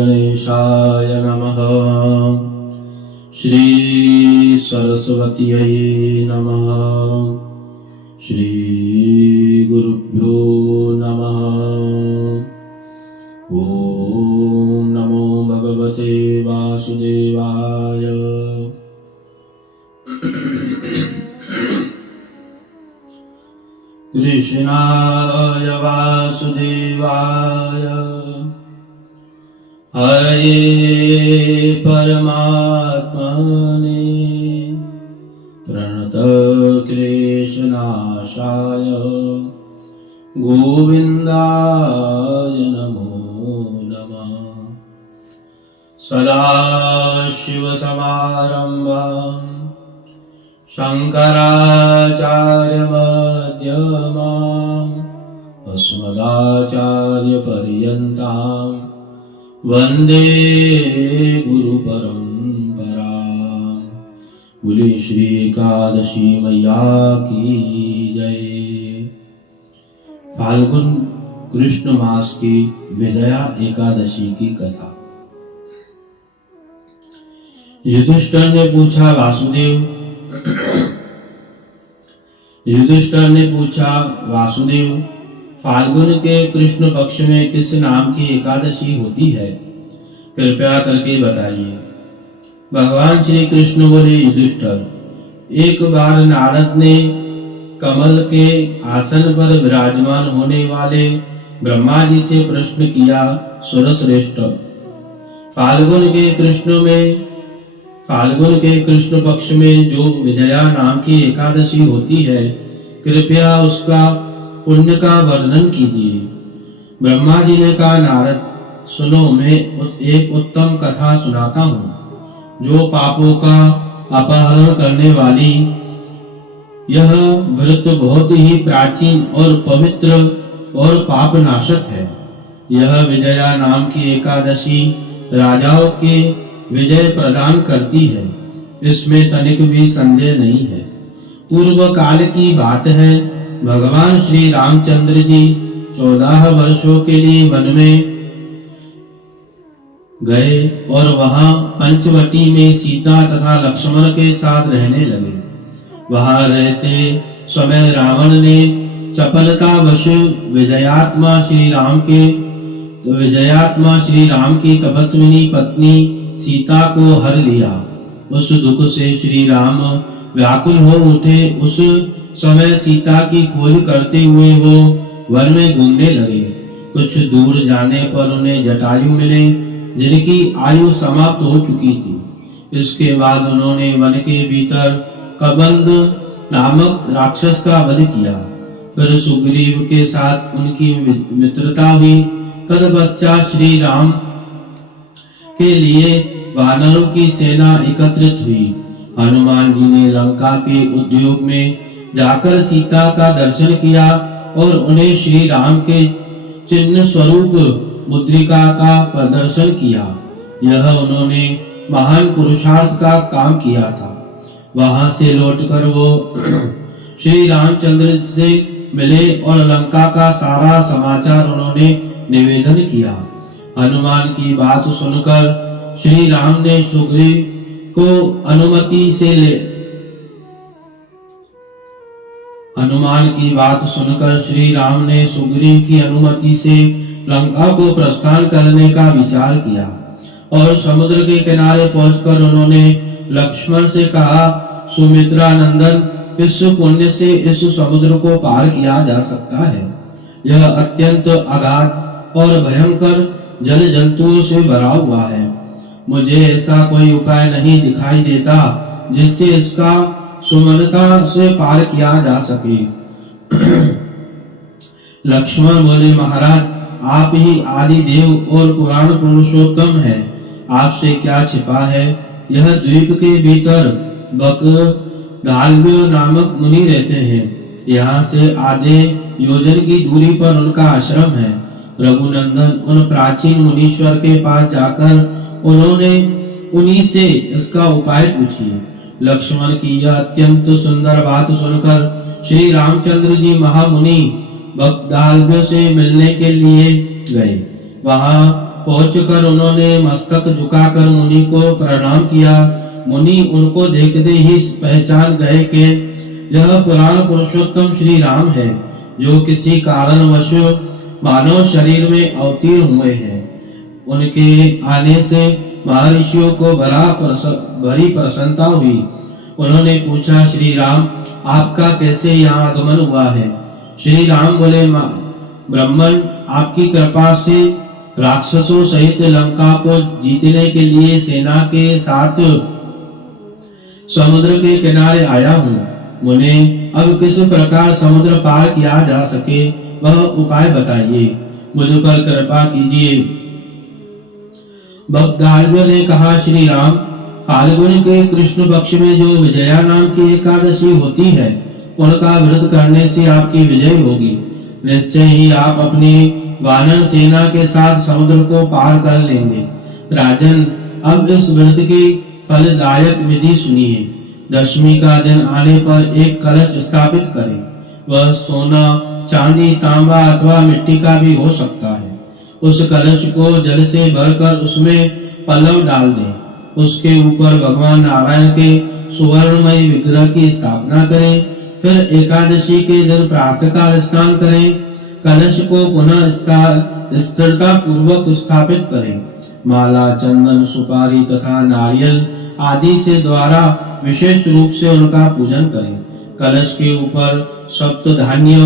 गणेशाय नमः। श्री सरस्वत्यै नमः। श्री गुरुभ्यो नमः। ओम नमो भगवते वासुदेवाय। कृष्णाय वासुदेवाय हरये परमात्मने प्रणतक्लेशनाशाय गोविन्दाय नमो नमः। सदाशिवसमारम्भाम् शंकराचार्यमध्यमाम् अस्मदाचार्यपर्यन्ताम् वन्दे गुरुपरम्पराम्। बोलिए श्री एकादशी मैया की जय। फाल्गुन कृष्ण मास की विजया एकादशी की कथा। युधिष्ठिर ने पूछा वासुदेव, फाल्गुन के कृष्ण पक्ष में किस नाम की एकादशी होती है, कृपया करके बताइए। भगवान श्री कृष्ण बोले, युधिष्ठिर, एक बार नारद ने कमल के आसन पर विराजमान होने वाले ब्रह्मा जी से प्रश्न किया, सुरश्रेष्ठ, फाल्गुन के कृष्ण पक्ष में जो विजया नाम की एकादशी होती है, कृपया उसका पुण्य का वर्णन कीजिए। ब्रह्मा जी ने कहा, नारद सुनो, मैं एक उत्तम कथा सुनाता हूँ जो पापों का अपहरण करने वाली। यह व्रत बहुत ही प्राचीन और पवित्र और पाप नाशक है। यह विजया नाम की एकादशी राजाओं के विजय प्रदान करती है, इसमें तनिक भी संदेह नहीं है। पूर्व काल की बात है, भगवान श्री रामचंद्र जी 14 वर्षों के लिए वन में गए और वहां पंचवटी में सीता तथा लक्ष्मण के साथ रहने लगे। वहां रहते समय रावण ने चपलतावश विजयात्मा श्री राम की तपस्विनी पत्नी सीता को हर लिया। उस दुख से श्री राम व्याकुल हो उठे। उस समय सीता की खोज करते हुए वो वन में घूमने लगे। कुछ दूर जाने पर उन्हें जटायु मिले, जिनकी आयु समाप्त हो चुकी थी। इसके बाद उन्होंने वन के भीतर कबंध नामक राक्षस का वध किया। फिर सुग्रीव के साथ उनकी मित्रता हुई। तदपश्चात श्री राम के लिए वानरों की सेना एकत्रित हुई। हनुमान जी ने लंका के उद्योग में जाकर सीता का दर्शन किया और उन्हें श्री राम के चिन्ह स्वरूप मुद्रिका का प्रदर्शन किया। यह उन्होंने महान पुरुषार्थ का काम किया था। वहां से लौटकर वो श्री रामचंद्र से मिले और लंका का सारा समाचार उन्होंने निवेदन किया। हनुमान की बात सुनकर श्री राम ने सुग्रीव को अनुमति से लंका को प्रस्थान करने का विचार किया और समुद्र के किनारे पहुंचकर उन्होंने लक्ष्मण से कहा, सुमित्रा नंदन, किस पुण्य से इस समुद्र को पार किया जा सकता है? यह अत्यंत अगाध और भयंकर जल जंतुओं से भरा हुआ है। मुझे ऐसा कोई उपाय नहीं दिखाई देता जिससे इसका सुमनता से पार किया जा सके। लक्ष्मण बोले, महाराज, आप ही आदि देव और पुराण पुरुषोत्तम है, आपसे क्या छिपा है? यह द्वीप के भीतर बकदाल्य नामक मुनि रहते हैं। यहाँ से आधे योजन की दूरी पर उनका आश्रम है। रघुनंदन, उन प्राचीन मुनीश्वर के पास जाकर उन्हीं से इसका उपाय पूछिए। लक्ष्मण की यह अत्यंत सुंदर बात सुनकर श्री रामचंद्र जी महामुनि बकदाल्य से मिलने के लिए गए। वहां पहुंचकर उन्होंने मस्तक झुकाकर मुनि को प्रणाम किया। मुनि उनको देखते ही पहचान गए कि यह पुराण पुरुषोत्तम श्री राम है, जो किसी कारणवश मानव शरीर में अवतीर्ण हुए हैं। उनके आने से महर्षियों को भरी प्रसन्नता हुई। उन्होंने पूछा, श्री राम, आपका कैसे यहाँ आगमन हुआ है? श्री राम बोले, ब्राह्मण, आपकी कृपा से राक्षसों सहित लंका को जीतने के लिए सेना के साथ समुद्र के किनारे आया हूँ। मुने, अब किस प्रकार समुद्र पार किया जा सके, वह उपाय बताइए, मुझ पर कृपा कीजिए। भक्तदाल्य ने कहा, श्री राम, फाल्गुन के कृष्ण पक्ष में जो विजया नाम की एकादशी होती है, उनका व्रत करने से आपकी विजय होगी। निश्चय ही आप अपनी वानर सेना के साथ समुद्र को पार कर लेंगे। राजन, अब इस व्रत की फलदायक विधि सुनिए। दशमी का दिन आने पर एक कलश स्थापित करें। वह सोना, चांदी, तांबा अथवा मिट्टी का भी हो सकता है। उस कलश को जल से भरकर उसमें पल्लव डाल दें। उसके ऊपर भगवान नारायण के सुवर्णमय विग्रह की स्थापना करें। फिर एकादशी के दिन प्रातःकाल स्नान करें। कलश को पुनः स्थिरता पूर्वक स्थापित करें। माला, चंदन, सुपारी तथा नारियल आदि से द्वारा विशेष रूप से उनका पूजन करें। कलश के ऊपर सप्त धान्य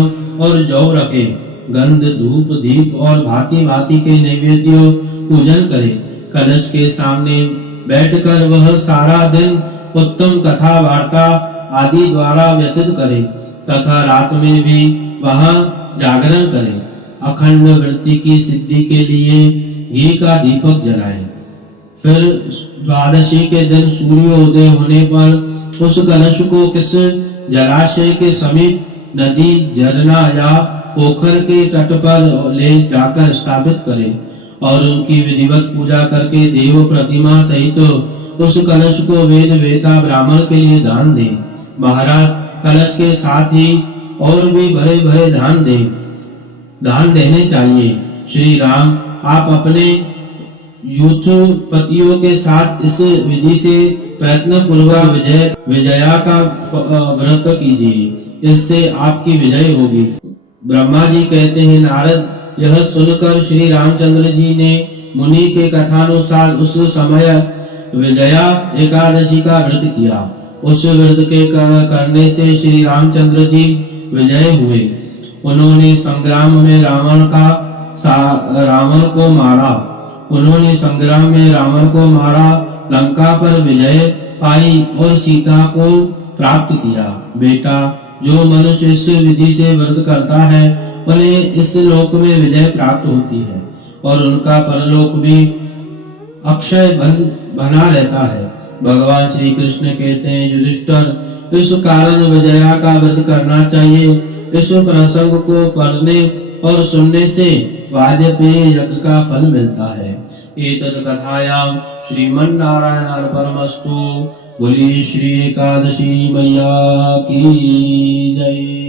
और जौ रखें। गंध, धूप, दीप और भांति भांति के नैवेद्यों पूजन करें। कलश के सामने बैठकर वह सारा दिन उत्तम कथा वार्ता आदि द्वारा व्यतीत करें तथा रात में भी वहां जागरण करें। अखंड वृत्ति की सिद्धि के लिए घी का दीपक जलाएं। फिर द्वादशी के दिन सूर्योदय होने पर उस कलश को किस जलाशय के समीप, नदी, झरना या पोखर के तट पर ले जाकर स्थापित करें और उनकी विधिवत पूजा करके देव प्रतिमा सहित उस कलश को वेद वेता ब्राह्मण के लिए दान दें। महाराज, कलश के साथ ही और भी भरे भरे दान देने चाहिए। श्री राम, आप अपने यूथपतियों के साथ इस विधि से प्रयत्न पूर्वक विजया का व्रत कीजिए। इससे आपकी विजय होगी। ब्रह्मा जी कहते हैं, नारद, यह सुनकर श्री रामचंद्र जी ने मुनि के कथानुसार उस समय विजया एकादशी का व्रत किया। उस व्रत के करने से श्री रामचंद्र जी विजय हुए। उन्होंने संग्राम में रावण को मारा, लंका पर विजय पाई और सीता को प्राप्त किया। बेटा, जो मनुष्य इस विधि से व्रत करता है, उन्हें इस लोक में विजय प्राप्त होती है और उनका परलोक भी अक्षय बना रहता है। भगवान श्री कृष्ण कहते हैं, युधिष्ठिर, इस कारण विजया का व्रत करना चाहिए। इस प्रसंग को पढ़ने और सुनने से वाजपेय यज्ञ का फल मिलता है। एतत् कथायां श्रीमन्नारायण अर्पणमस्तु। बोलिए श्री एकादशी मैया की जय।